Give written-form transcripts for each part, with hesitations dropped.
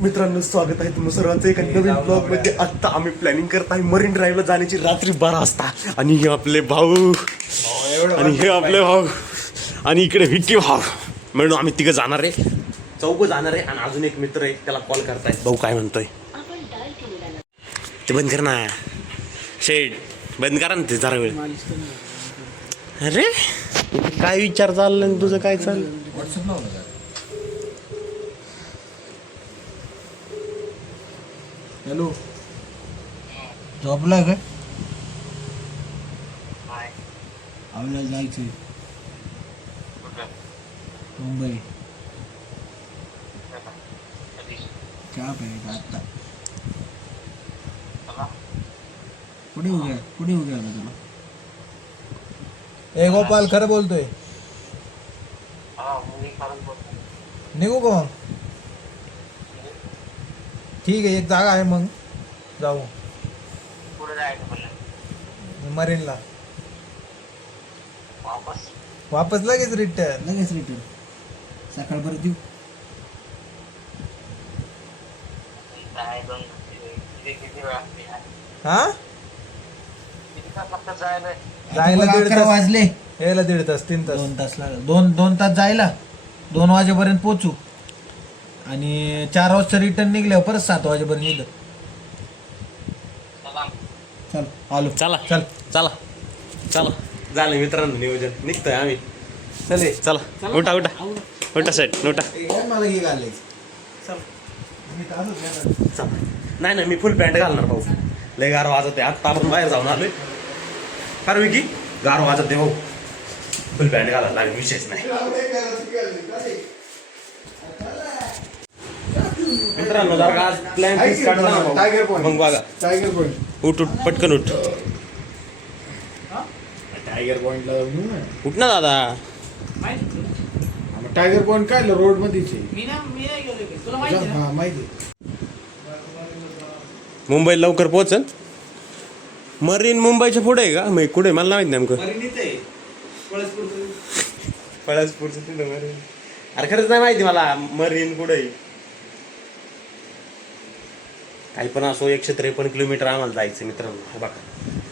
मित्रांनो, स्वागत आहे तुम्ही सर्वांचं एका नवीन ब्लॉग मध्ये. आता आम्ही प्लॅनिंग करत आहे मरीन ड्राईव्हला जाण्याची रात्री 12 वाजता. आणि हे आपले भाऊ आणि हे आपले भाऊ आणि इकडे विक्की भाऊ म्हणून आम्ही तिघं जाणार आहे, चौघं जाणार आहे. आणि अजून एक मित्र आहे, त्याला कॉल करताय. भाऊ काय म्हणतोय ते बंद कर ना, शेड बंद करा ना ते जरा वेळ. अरे काय विचार चाललं तुझं, काय चाललं? हॅलो, जॉबला काय? आपल्याला जायचंय मुंबई. चहा प्यायचा आत्ता. कुठे उभ्या आला तुला? ए गोपाल, खरं बोलतोय. निघू का मग? ठीक आहे, एक जागा आहे, मग जाऊ. मरीनला वापस लगेच रिटर्न सकाळपर्यंत येऊ. हा, जायला 1.5 तास वाजले, यायला 1.5 तास 3 तास 2 तास लागले. 2 तास जायला, 2 वाजेपर्यंत पोचू आणि 4 वाजता रिटर्न निघल्यावर परत 7 वाजेपर्यंत येईल. चल आलो. चला चल चला चला, झालं मित्रांनो नियोजन, निघतोय आम्ही. चले चला, उठा उठा उठा सेट उठा. मला हे घालायचं. नाही नाही, मी फुल पॅन्ट घालणार भाऊ. लय गार वाजत आहे, आत्ता आपण बाहेर जाऊन आलोय. कारण की गार वाजत आहे भाऊ, फुल पॅन्ट घालायला लागेल, विशेष नाही. मित्रांनो जर का आज प्लॅन फिक्स काढला ना भाऊ, मग बघा. टायगर पॉइंट, उठ उठ पटकन उठ. टायगर पॉइंटला उठ ना दादा. टायगर पॉइंट काय रोड मध्येच आहे. हा माहिती. मुंबईला लवकर पोहोचन. मरीन मुंबईच्या पुढे आहे का? मग कुठे मला माहित नेमकं. पळसपूरचं तिथं मरीन. अरे खरंच नाही माहिती मला मरीन कुठे आहे. काही पण असो, 153 किलोमीटर आम्हाला जायचं मित्रांनो. हे बघा,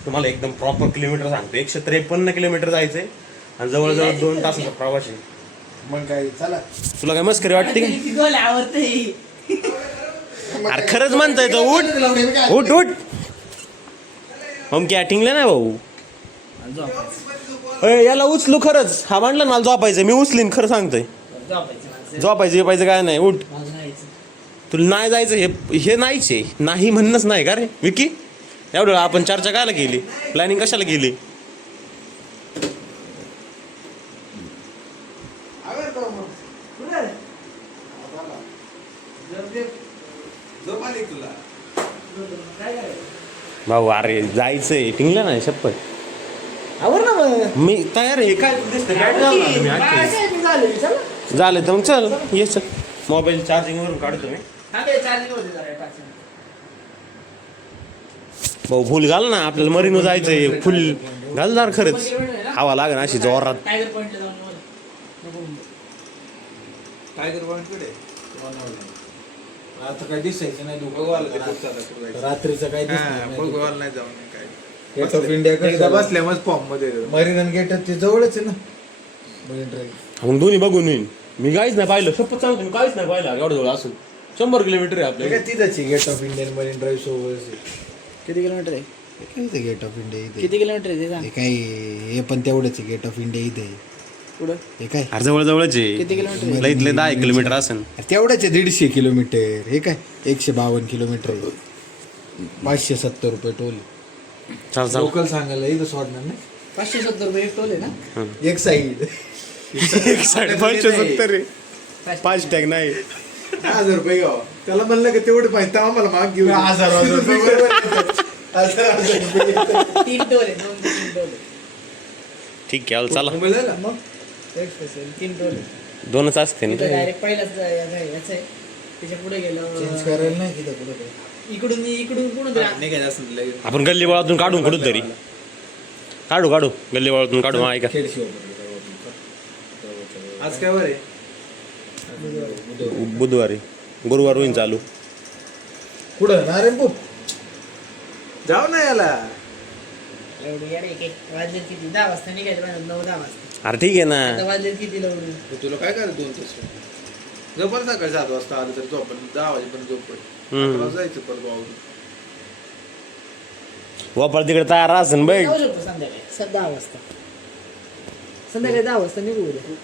तुम्हाला एकदम प्रॉपर किलोमीटर सांगतो. 153 किलोमीटर जायचंय आणि जवळजवळ 2 तासाचा प्रवास आहे. मग काय, चला. तुला काय मस्करी वाटते का? अरे खरंच म्हणतोय तो. उठ उठ उठ. हम क्या टिंगले नाही भाऊ. याला उचलू खरंच. हा म्हणला मला झोपायचं, मी उचलीन. खरं सांगतोय, झोपायचं काय नाही. उठ. तुला नाही जायचं, हे नाहीच आहे. नाही म्हणणंच नाही का रे विकी? एवढं आपण चर्चा कायला केली, प्लॅनिंग कशाला केली? भाऊ अरे जायचंय, टिंगलं नाही शपथ. मी तयार आहे. काय झालं तर मग चल, ये चल. मोबाईल चार्जिंग वरून काढतो मी. भाऊ फुल घाल ना, आपल्याला मरीनो जायचंय. फुल घालणार खरंच, हवा लागेल अशी जोरात. टायगर पॉइंट कडे आता काय दिसायचं नाही. रात्रीचं काय नाही जाऊन काय. गेट ऑफ इंडिया बसल्या मग फॉर्म मध्ये मरीन आणि गेट ते जवळच आहे ना मरीन ड्राईव्ह. मग दोन्ही बघून येईन. मी काहीच नाही पाहिलं, शपथ सांगतो, मी काहीच नाही पाहिलं. एवढं जवळ असून 100 किलोमीटर आहे आपल्या. तिथंच gate of India Marine Drive सोबत. किती किलोमीटर आहे? काय गेट ऑफ इंडिया इथे? किती किलोमीटर आहे काय? हे पण तेवढंच आहे. गेट ऑफ इंडिया इथे पुढं हे काय जवळ जवळच आहे. किती किलोमीटर? लईत लई 10 किलोमीटर असेल. तेवढंच आहे. 150 किलोमीटर. हे काय 152 किलोमीटर आहे. 570 रुपये टोल. चाल चाल. लोकल सांगायला इथं सोडणार नाही. 570 रुपये एक टोल आहे ना, एक साईड. एक साईड 570 आहे. 5 टॅग नाही. 1000 रुपये घ्यावं. त्याला म्हणलं का तेवढे पाहिजे आम्हाला माग घेऊ. 1000 रुपये. 3 टोल आहे, 2-3 टोल आहे. ठीक आहे चला. मग स्पेशल 3 टोल आहे. 2च असते ना. डायरेक्ट पहिलाच याचं आहे. त्याच्या पुढे गेलं चेंज करायला नाही तिथं पुढे. इकडून पुढे आपण गल्ली बोळातून काढून कुठं तरी काढू काढू गल्ली बोळातून काढू. हा ऐका, आज काय वर आहे? बुधवारी गुरुवार होईन चालू. कुठं नारायणपूर जाऊ ना याला एवढी येडे की वाजले किती 10 वाजता निघायचं म्हणत 9-10 वाजता अरे ठीक आहे ना आता वाजले किती लावून तुला काय करायचं 2 तास झोपण सकाळी 7 वाजता आलं तर झोपण 10 वाजेपर्यंत झोपण जायचं परत वावरून वापर तिकडे तयार असेल बघ जाऊ शकतो संध्याकाळी 10 वाजता संध्याकाळी 10 वाजता निघू उद्या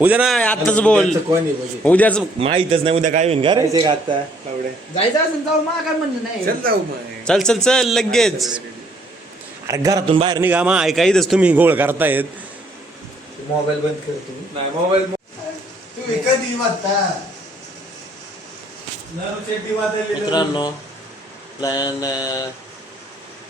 उद्या नाही आत्ताच बोल कोणी बघे उद्याच माहीतच नाही उद्या काय होईल का रे जायचं का आता लावडे जायचं असेल जाऊ मला काय म्हणणं नाही चल जाऊ मग चल चल चल लगेच अरे घरातून बाहेर निघा मा ऐका इथंच तुम्ही गोळ करतायत मोबाईल बंद कर तू नाही मोबाईल तू कधी वाजता मित्रांनो प्लॅन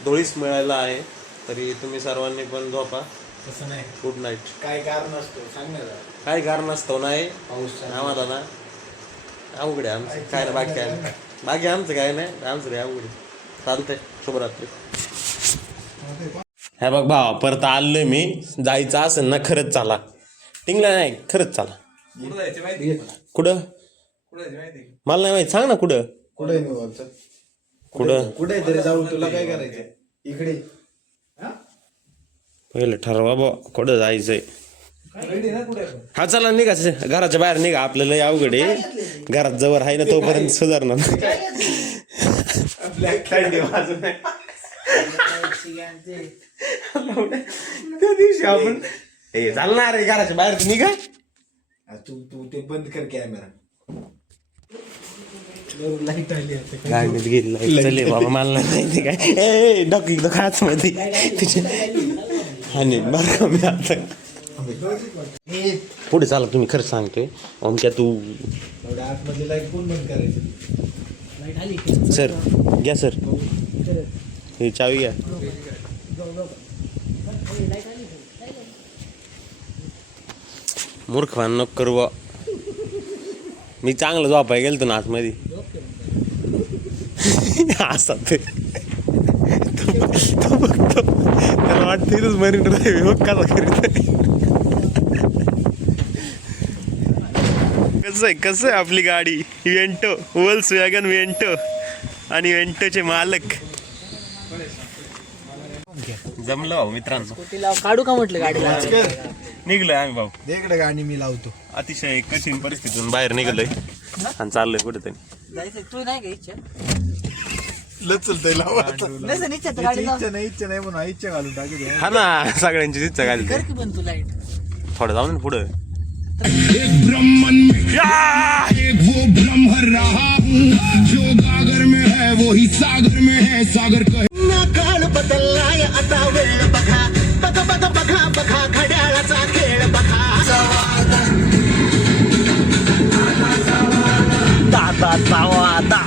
धुळीस मिळायला आहे तरी तुम्ही सर्वांनी पण झोपा तसं नाही गुड नाईट काय कारण असतो सांग ना जरा. काय कारण असतो नाही पाऊस चालू. आम्हाला ना अवघड आहे आमचं काय ना बाकी काय नाही. बाकी आमचं काय नाही आमचं काय अवघड आहे. चालतंय शुभरात्री हे बघ भावा परत आलोय मी जायचं असेल ना खरंच चाला टिंगला नाही खरंच चाला कुठं जायचं माहिती आहे? कुठं कुठं जायचं माहिती आहे? मला नाही माहिती सांग ना कुठं कुठे नाही बोलचं कुठं कुठे तरी जाऊ तुला काय करायचं इकडे पहिले ठरवा बा कुठं जायचंय इकडे ना कुठे हा चला निघा घराच्या बाहेर निघा आपल्याला लय अवघड आहे घरात जवळ आहे ना तोपर्यंत सुधारणार ब्लॅक थंडी वाजून त्या दिवशी आपण हे चालणार आहे घराच्या बाहेर निघा तू तू ते बंद कर कॅमेरा लाईट आली आता काय माहिती गेली लाईट चालली बाबा मला नाही माहिती काय ए डॉक्टर एकदा खायच मध्ये तिचे आणि बरं का मी आता पुढे चाला तुम्ही खरं सांगतोय अमक्या तू एवढ्या आतमधली लाईट कोण बंद करायची लाईट आली सर घ्या सर ही चावी घ्या मूर्ख नको करू बा मी चांगलं झोपाय गेलतो ना आतमध्ये असा ते बघतो त्याला वाटतं इथंच मरीन ड्राईव्ह बघ कसा करीत कसं आहे आपली गाडी वेंटो वोल्स वॅगन वेंटो आणि वेंटोचे मालक जमलं भाऊ मित्रांनो तिला काढू का म्हटलं गाडीला निघलोय आम्ही भाऊ इकडे गाणी मी लावतो अतिशय कठीण परिस्थितीतून बाहेर निघलोय आणि चाललोय कुठेतरी जायचं तू नाही का इच्छा लचलतय लावा नसेल इच्छा तर गाडी लाव. इच्छा नाही म्हणून इच्छा घालून टाकी हा ना सगळ्यांची इच्छा घालते कर की पण तू लाईट थोडं जाऊन ना पुढं एक ब्रह्मन में एक वो ब्रह्म रहा हूँ जो गागर में है वो ही सागर में है सागर कहे काळ बदललाय आता वेळ बघा बघा बघा बघा बघा घड्याळाचा खेळ बघा दादाचा वादा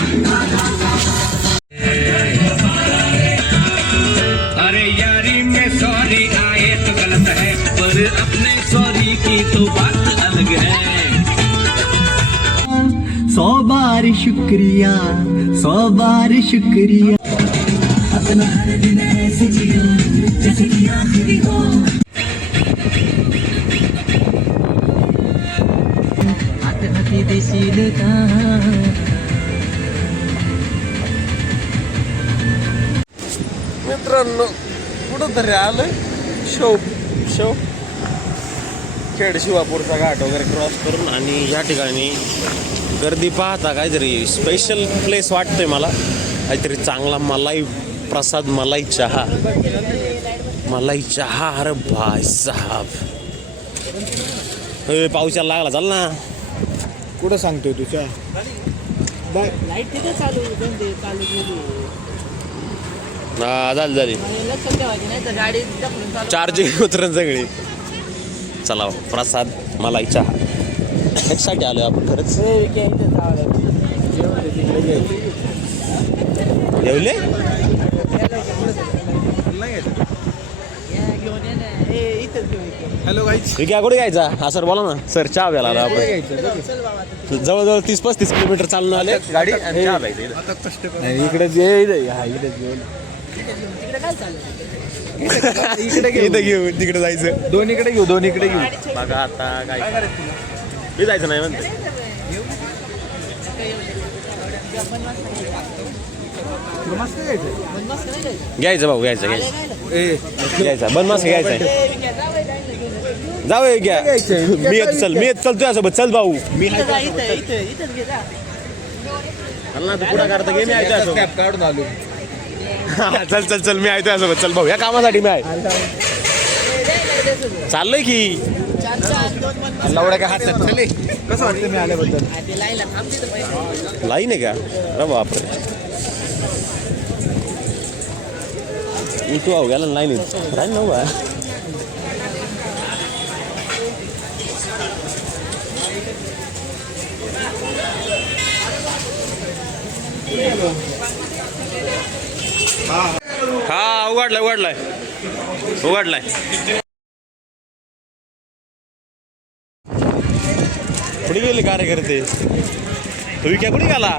अरे यारी में सॉरी आए तो गलत है पर अपने सॉरी की तो बात अलग है 100 बार शुक्रिया 100 बार शुक्रिया अपना हर दिन ऐसे जियो जैसे कि आखिरी हो आत्महत्या देशील का मित्रांनो कुठं तरी आलोय शो खेड शिवापूरचा घाट वगैरे क्रॉस करून आणि या ठिकाणी गर्दी पाहता काहीतरी स्पेशल प्लेस वाटतोय मला काहीतरी चांगला मलाई प्रसाद मलाई चहा अरे भाई साहब पाऊस यायला लागला चाल ना कुठं सांगतोय तुझ्या लाईट तिथे चालू केली हा झाली लक्षात ठेवायची नाही तर गाडी ढकलून चालू चार्जिंग उतरण सगळी चला प्रसाद मलाई चहा ह्यासाठी आलोय आपण खरंच जेवले हॅलो गाईज विक्या कुठे घ्यायचा हा सर बोला ना सर चहा प्यायला आलो आपण जवळजवळ 30-35 किलोमीटर चालून आले गाडी आणि चहा प्यायचं इथं. आता कष्ट कर इकडे इकडे घेऊ तिकडे जायचं दोन्हीकडे घेऊ बघा आता काय मी जायचं नाही म्हणते घ्यायचं भाऊ घ्यायचं घ्यायचं बनमास घ्यायचा जाऊ घ्या मी येतो चल तुझ्यासोबत चल भाऊ मी पुढा करता घे मी आहे काढून आलो. चल चल चल मी आहे तुझ्यासोबत चल भाऊ या कामासाठी मी आहे चाललंय की लवड्या काय हातात चले. कसं वाटतं मी आल्याबद्दल? लाईन आहे का अरे बापरे तू आहो गेला लाईन लाईन नव्ह बा हा उघडलाय कुठे गेले कार्यकर्ते विक्या कुठे गेला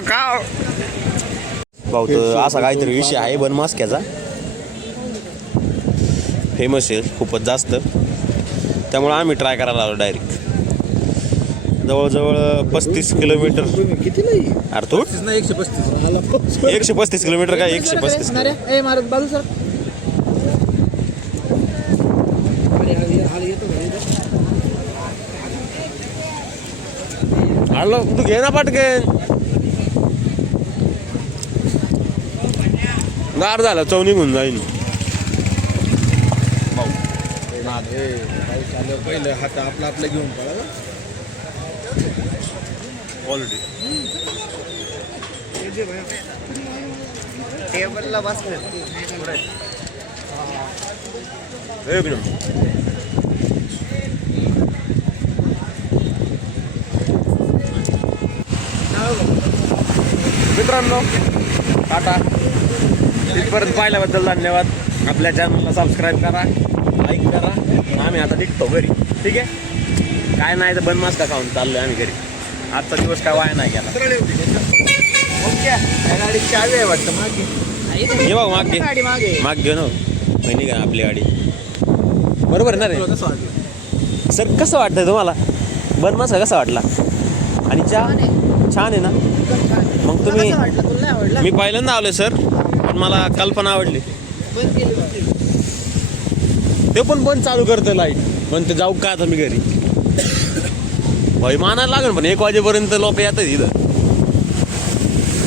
काव भाऊ तर असा काहीतरी विषय आहे बनमास्क्याचा फेमस आहे खूपच जास्त त्यामुळे आम्ही ट्राय करायला आलो डायरेक्ट जवळजवळ 35 किलोमीटर किती नाही अरे तू 135 किलोमीटर काय 135 बाजू सर आलो तू घे ना पटकन गार झालं चव निघून जाईन पहिलं हात आपलं घेऊन पळा ऑलरेडी टेबलला बसले मित्रांनो टाटा तिथपर्यंत पाहिल्याबद्दल धन्यवाद आपल्या चॅनलला सबस्क्राईब करा लाईक करा आम्ही आता निघतो घरी ठीक आहे काय नाही तर बनमास्का खाऊन चाललोय आम्ही घरी आजचा दिवस काय वाया नाही गेला गाडी चावी आहे वाटतं मागे. हे बघ माग घेऊ ना महिनी का आपली गाडी बरोबर ना रे सर कसं वाटतंय तुम्हाला बनमास्का कसा वाटला आणि चहा छान आहे ना मग तुम्ही मी पहिल्यांदा आलोय सर पण मला कल्पना आवडली ते पण बंद चालू करतं लाईट पण ते जाऊ का आता मी घरी भाई मानायला लागेल पण 1 वाजेपर्यंत लोक येतात इथं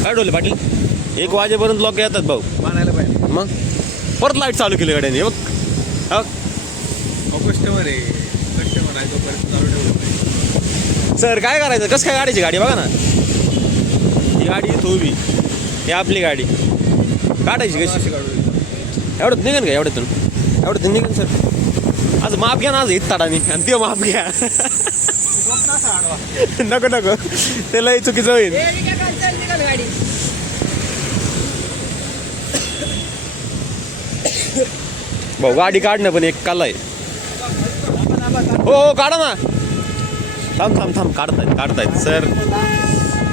काय डोले पाटील 1 वाजेपर्यंत लोक येतात भाऊ मानायला पाहिजे मग परत लाईट चालू केली गाड्याने बघ कस्टमर आहे कस्टमर आहे तोपर्यंत चालू ठेवलं पाहिजे. सर काय करायचं कसं काय गाडीची गाडी बघा ना ही गाडी इथं उभी ही आपली गाडी काढायची कशी एवढं निघेन का एवढ्यातून निघेन सर आज माप घ्या ना आज इतताडानी आणि ते माप घ्या नको ते लय चुकीचं होईल गाडी भाऊ गाडी काढणं पण एक कला आहे हो काढा ना थांब काढतायत सर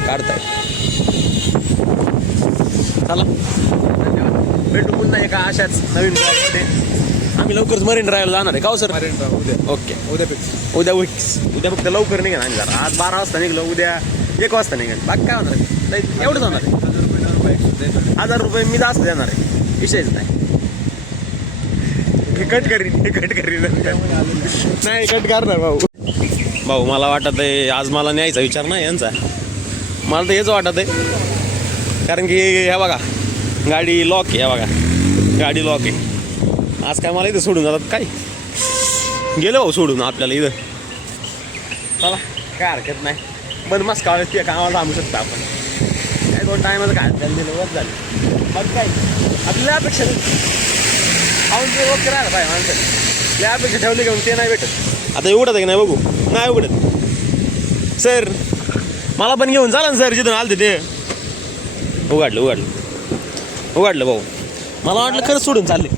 काढतायत चला भेटू पुन्हा एका अशाच नवीन ब्लॉगमध्ये आम्ही लवकरच मरीन ड्राईव्हला जाणार आहे का हो सर उद्या ओके उद्या उद्या फक्त लवकर निघेन आम्ही जरा आज 12 वाजता निघलो उद्या 1 वाजता निघेन बाकी काय होणार आहे एवढं जाणार आहे 1000 रुपये मी जास्त देणार आहे विषयच नाही कट करीन नाही कट करणार भाऊ मला वाटत आहे आज मला न्यायचा विचार नाही यांचा मला तर हेच वाटत आहे कारण की हे बघा गाडी लॉक आहे बघा गाडी लॉक आहे आज काय मला इथं सोडून जातात काय गेलो भाऊ सोडून आपल्याला इथं चला काय हरकत नाही बंद मस्त कावळे ते कामाला थांबू शकतो आपण काय 2 टायमाचं काय त्याला दिलं वत झालं मग काय आपल्याला अपेक्षा खाऊन ते ओके राहिलं पाहिजे माणसाने त्या अपेक्षा ठेवली घेऊन ते नाही भेटत आता उघडत आहे की नाही बघू नाही उघडत सर मला पण घेऊन चाला ना सर जिथून आलं ते उघडलं भाऊ मला वाटलं खरंच सोडून चालले